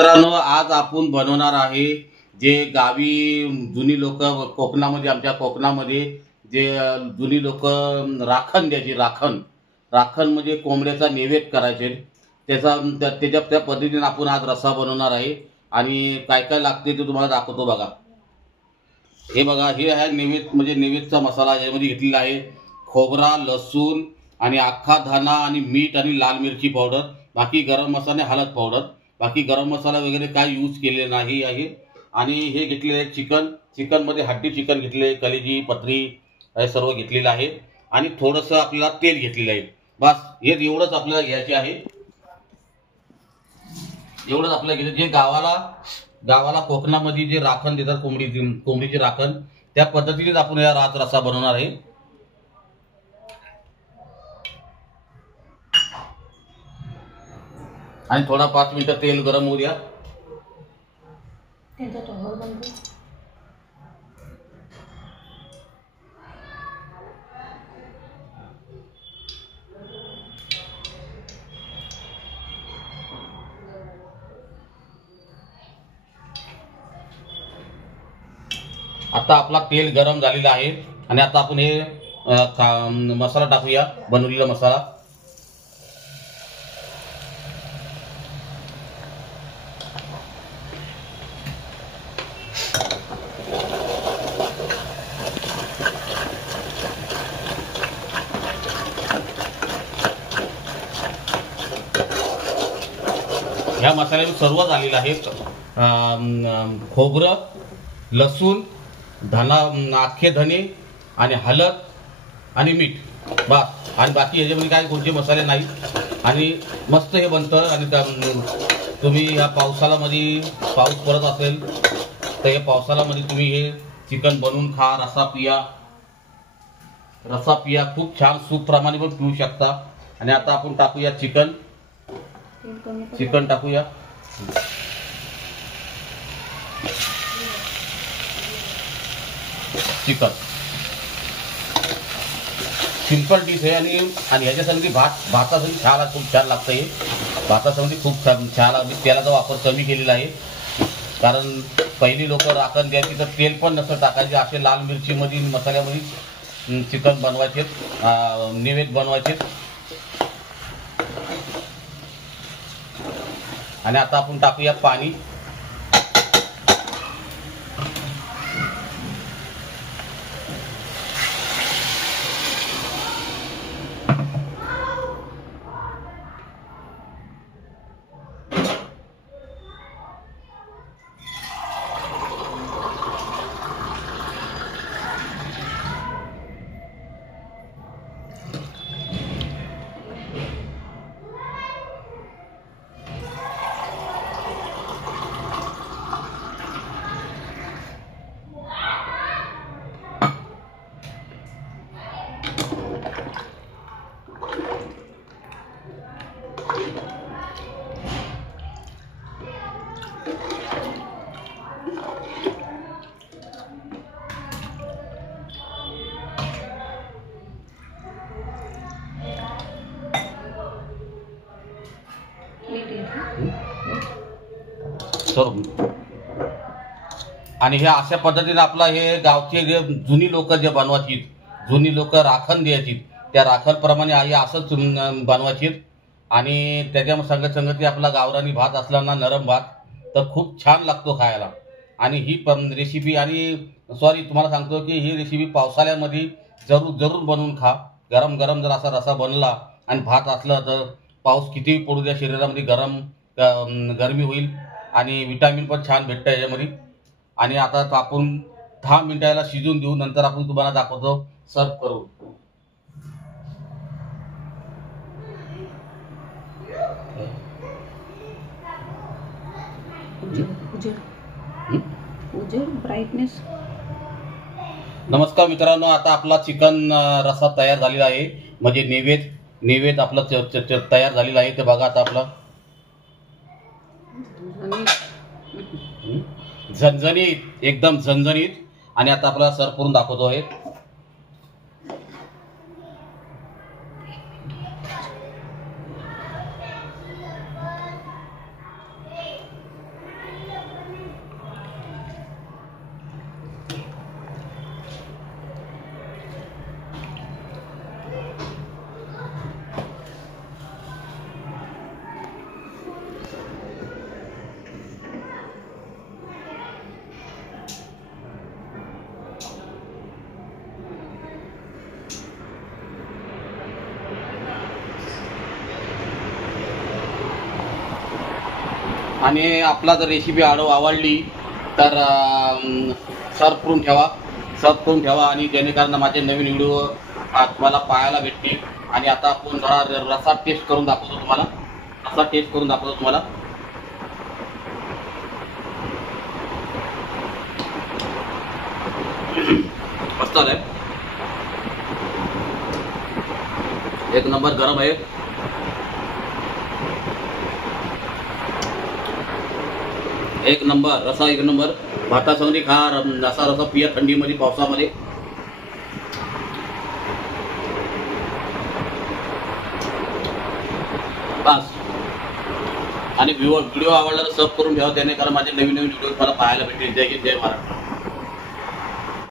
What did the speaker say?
मित्रांनो, आज आपण बनवणार आहे जे गावी जुनी लोक कोकणामध्ये, आमच्या कोकणामध्ये जे जुनी लोक राखण द्यायची. राखण म्हणजे कोंबड्याचा नैवेद्य करायचे. त्याच्या त्या पद्धतीने आपण आज रस्सा बनवणार आहे. आणि काय काय लागते ते तुम्हाला दाखवतो बघा. हे बघा, हे आहे नैवेद्य, म्हणजे नैवेद्यचा मसाला यामध्ये घेतलेला आहे. खोबरा, लसूण आणि अख्खा धाना आणि मीठ आणि लाल मिरची पावडर, बाकी गरम मसाला, हळद पावडर, बाकी गरम मसाला वगैरे काय यूज केले नाही आहे. आणि हे घेतलेले आहे चिकन मध्ये हड्डी चिकन घेतले, कलेजी, पत्री हे सर्व घेतलेलं आहे. आणि थोडंसं आपल्याला तेल घेतलेलं आहे. बस हे एवढंच आपल्याला घ्यायचे आहे. एवढंच आपल्याला घ्यायचं. जे गावाला कोकणामध्ये जे राखण देतात, कोंबडीची राखण, त्या पद्धतीनेच आपण या रस्सा बनवणार आहे. आणि थोडा 5 मिनिटं तेल गरम होऊ द्या. आता आपला तेल गरम झालेला आहे. आणि आता आपण हे मसाला टाकूया, बनवलेला मसाला. ह्या मसाल्यावर सर्व झालेलं आहे. खोबरं, लसूण, अख्खे धने आणि हळद आणि मीठ, बस. आणि बाकी ह्याच्यामध्ये काय कोणते मसाले नाही. आणि मस्त हे बनतं. आणि तुम्ही ह्या पावसाळ्यामध्ये, पाऊस पडत असेल तर या पावसाळ्यामध्ये तुम्ही हे चिकन बनवून खा, रस्सा पिया. खूप छान सूप प्रमाणे पण पिऊ शकता. आणि आता आपण टाकूया चिकन टाकूया. चिकन सिंपल डिश आहे. आणि ह्याच्यासाठी भातासाठी खूप छान लागतं. हे भातासाठी खूप छान. तेलाचा वापर कमी केलेला आहे. कारण पहिली लोक राखण द्यायची तर तेल पण नसतं टाकायचे. असे लाल मिरचीमध्ये, मसाल्यामध्ये चिकन बनवायचे, नैवेद्य बनवायचे. आणि आता आपण टाकूया पाणी. आणि हे अशा पद्धतीने आपला हे गावचे जे जुनी लोक बनवायची, जुनी लोक राखण द्यायची, त्या राखणप्रमाणे आई असंच बनवायची. आणि त्याच्या संगती आपला गावरानी भात असला ना, नरम भात, तर खूप छान लागतो खायला. आणि ही रेसिपी, आणि तुम्हाला सांगतो की ही रेसिपी पावसाळ्यामध्ये जरूर बनवून खा. गरम गरम जर असा रस्सा बनला आणि भात असला तर पाऊस कितीही पडू द्या, शरीरामध्ये गरमी होईल. आणि विटॅमिन पण छान भेटतं याच्यामध्ये. आणि आता आपण 10 मिनिटाला शिजून देऊ. नंतर आपण तुम्हाला दाखवतो सर्व करू. ब्राईटनेस. नमस्कार मित्रांनो, आता आपला चिकन रस्सा तयार झालेला आहे. म्हणजे नैवेद्य आपला तयार झालेला आहे. ते बघा आता आपला झणझणीत, एकदम झणझणीत. आणि आता आपल्याला सर्व करून दाखवतो आहे. आणि आपला जर रेसिपी आवडली तर सर्व करून ठेवा आणि जेणेकरून माझे नवीन व्हिडिओ तुम्हाला पाहायला भेटतील. आणि आता आपण जरा रसा टेस्ट करून दाखवतो तुम्हाला. मस्त आहे, एक नंबर गरम आहे. एक नंबर रसा, एक नंबर. भातासंगती खा असा रसा पिया थंडीमध्ये, पावसामध्ये. बस. आणि व्हिडिओ आवडला तर सब करून ठेवा, त्याने कारण माझे नवीन व्हिडिओ मला पाहायला भेटेल. जय हिंद, जय महाराष्ट्र.